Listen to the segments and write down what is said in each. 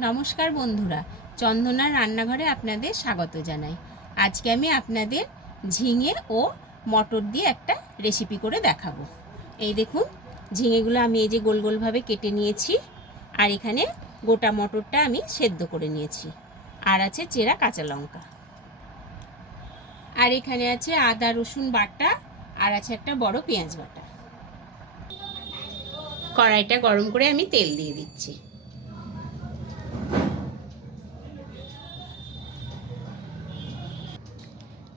নমস্কার বন্ধুরা, চন্দনার রান্নাঘরে আপনাদের স্বাগত জানাই। আজকে আমি আপনাদের ঝিঙে ও মটর দিয়ে একটা রেসিপি করে দেখাবো। এই দেখুন, ঝিঙেগুলো আমি এই যে গোল গোলভাবে কেটে নিয়েছি, আর এখানে গোটা মটরটা আমি সেদ্ধ করে নিয়েছি, আর আছে চেরা কাঁচা লঙ্কা, আর এখানে আছে আদা রসুন বাটা, আর আছে একটা বড় পেঁয়াজ বাটা। কড়াইটা গরম করে আমি তেল দিয়ে দিচ্ছি।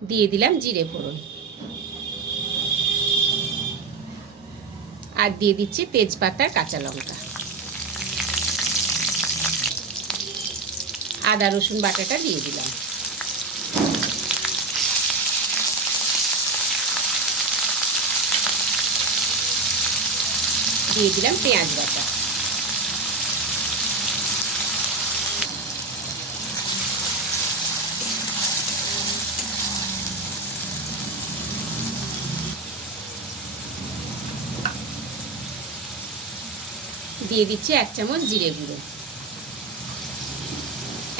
দিয়ে দিলাম জিরে ফোড়ন, আর দিয়ে দিচ্ছি তেজপাতার কাঁচা লঙ্কা, আদা রসুন বাটাটা দিয়ে দিলাম, দিয়ে দিলাম পেঁয়াজ বাটা, দিয়ে দিচ্ছি 1 চামচ জিরে গুঁড়ো,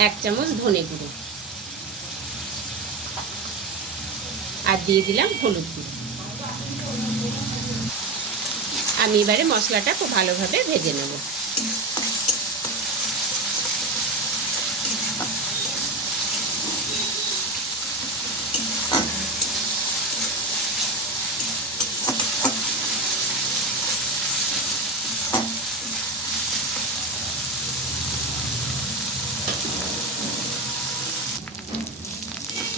1 চামচ ধনে গুঁড়ো, আর দিয়ে দিলাম হলুদ গুঁড়ো। আমি এবারে মশলাটা খুব ভালোভাবে ভেজে নেব।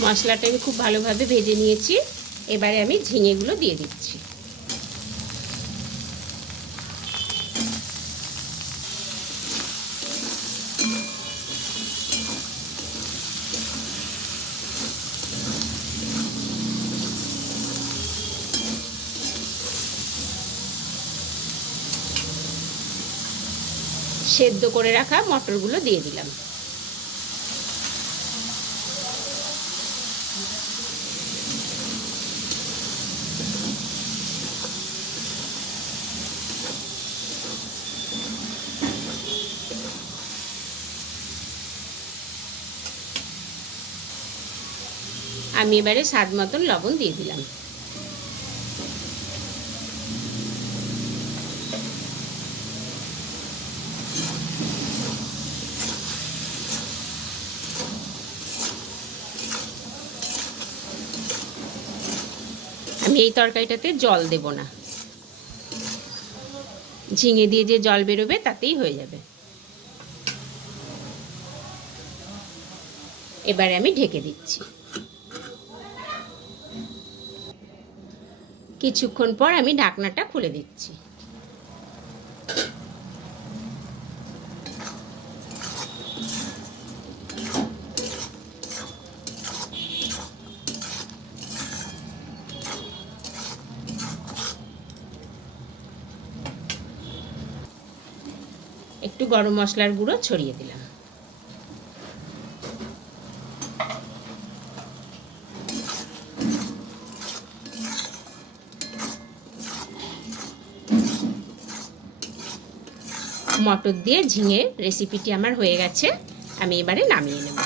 মশলাটা আমি খুব ভালোভাবে ভেজে নিয়েছি। এবারে আমি ঝিঙেগুলো দিয়ে দিচ্ছি। সেদ্ধ করে রাখা মটরগুলো দিয়ে দিলাম। আমি এবারে স্বাদ মতন লবণ দিয়ে দিলাম। আমি এই তরকারিটাতে জল দেব না, ঝিঙে দিয়ে যে জল বেরোবে তাতেই হয়ে যাবে। এবারে আমি ঢেকে দিচ্ছি। কিছুক্ষণ পর আমি ঢাকনাটা খুলে দিচ্ছি। একটু গরম মশলার গুঁড়ো ছড়িয়ে দিলাম। মটর দিয়ে ঝিঙে রেসিপিটি আমার হয়ে গেছে। আমি এবারে নামিয়ে নেব।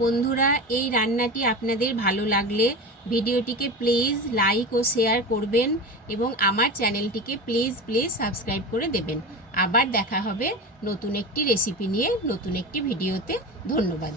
বন্ধুরা, এই রান্নাটি আপনাদের ভালো লাগলে ভিডিওটিকে প্লিজ লাইক ও শেয়ার করবেন, এবং আমার চ্যানেলটিকে প্লিজ সাবস্ক্রাইব করে দেবেন। আবার দেখা হবে নতুন একটি রেসিপি নিয়ে, নতুন একটি ভিডিওতে। ধন্যবাদ।